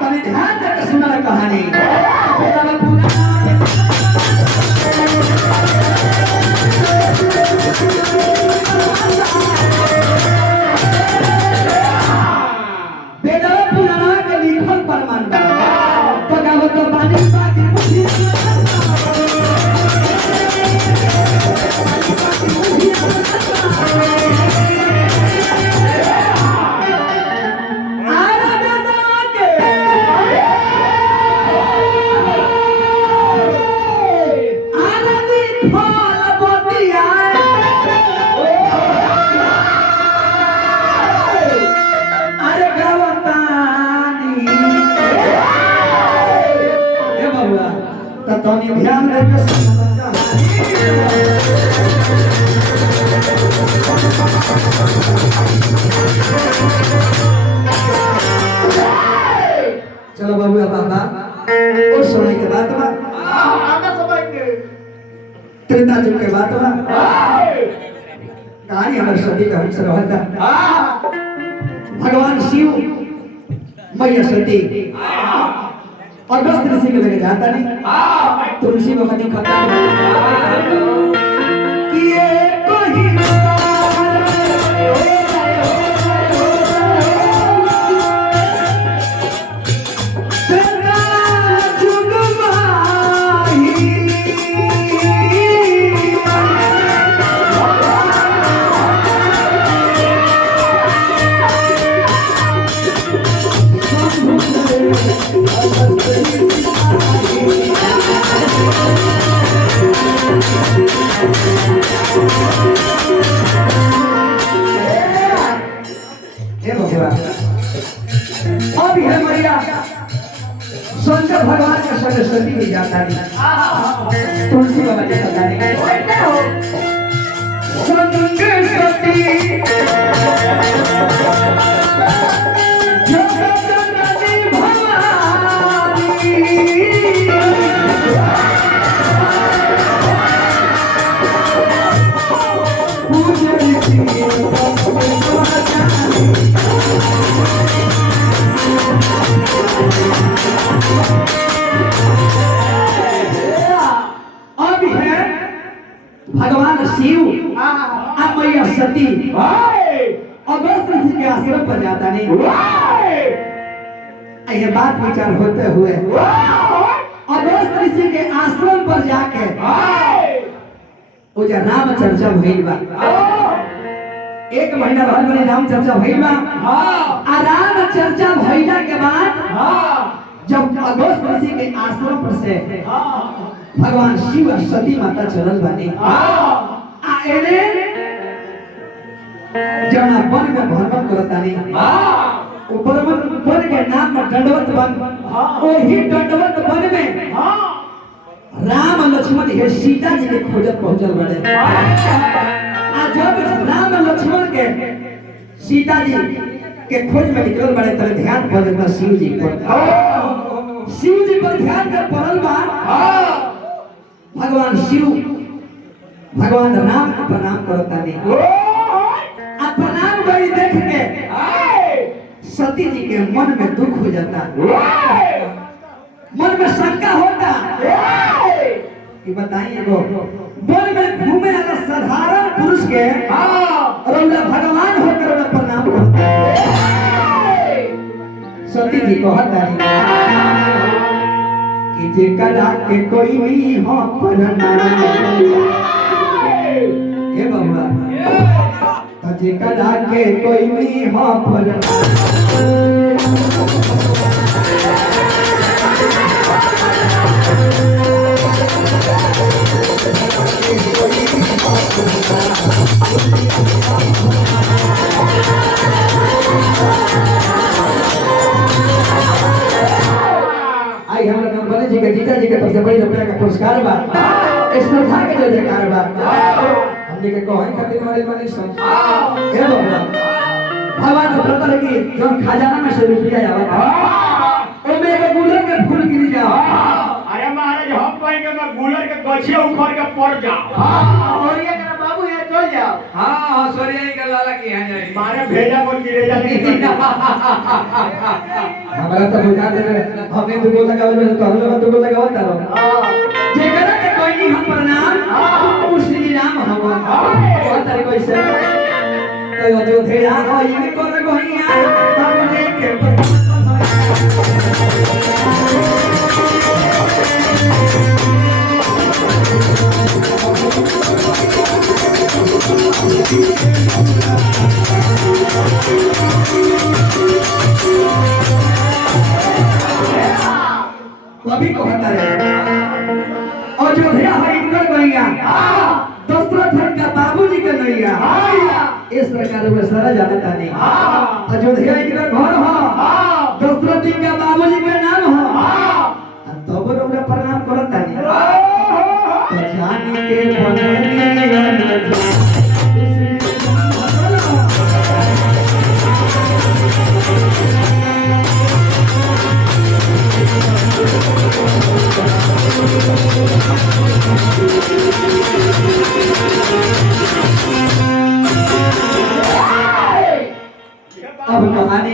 तभी ध्यान देकर सुना कहानी। ध्यान देकर चलो बाबू बाबा उस समय के बाद त्रेता युग के बाद कहानी हमारे सती का हमसे रहता। भगवान शिव मैया सती और बस ऋषि के लगे जाता नहीं तुलसी में मनी खाता कि ये कोई शंकर भगवान का सरस्वती की जाता नहीं तुलसी बाबा जी जाता नहीं भगवान शिव मैया सती अगस्त ऋषि के आश्रम पर जाता नहीं। ये बात विचार होते हुए अगस्त ऋषि के आश्रम पर जाके वो जो राम चर्चा भइल बा 1 महीना रहल बनी राम चर्चा भइल बा। राम चर्चा भइला के बाद जब अगस्त ऋषि के आश्रम पर से भगवान शिव और सती माता चलल बानी एने जना वन में भ्रमण करतानी ऊपर वन के नाम में दंडवत वन वही दंडवत वन में राम लक्ष्मण ये सीता जी के खोजत पहुंचल बड़े। जब राम लक्ष्मण के सीता जी के खोज में निकल बड़े तो ध्यान पड़ता शिव जी पर। शिव जी पर ध्यान के पड़ल बा भगवान शिव भगवान राम का प्रणाम करता नहीं। प्रणाम करी देख के सती जी के मन में दुख हो जाता मन में शंका होता कि बताइए वो वन में घूमे वाला साधारण पुरुष के और भगवान होकर प्रणाम करता। सती जी को हटा कि जेकरा के कोई नहीं हो प्रणाम ए बाबा तो जेकरा के कोई नहीं हो आई हम लोग बने जी के जीता जी के सबसे बड़ी रुपया का पुरस्कार बा स्पर्धा के जो जयकार बा हमने के कहन खातिर हमारे बने सब ए बाबा भगवान को पता लगी जो खजाना में से रुपया आवा ओ में एक गुलर के फूल गिर जा। अरे महाराज हम कहेंगे मैं गुलर के गछिया उखड़ के पड़ जा। और ये करा बाबू ये चल जाओ। हाँ हाँ सोरिया ही कर लाला की यहाँ जाएगी मारे भेजा को गिरे जाती हमारा तो बुझा दे हमें दुगो लगावे में तो हम लोग दुगो लगावत तारो जेकरा के कोई नहीं हम प्रणाम उस श्री राम हवा और तारी कोई से तो अयोध्या होई में कर गोहिया हमने के अभी को हता है अयोध्या है इनकर गैया दशरथ है का बाबूजी के नैया इस प्रकार में सारा जानता नहीं अयोध्या इनकर घर हो दशरथ जी का बाबूजी के नाम हो तब रोग प्रणाम करता नहीं जान के बननी अब कहानी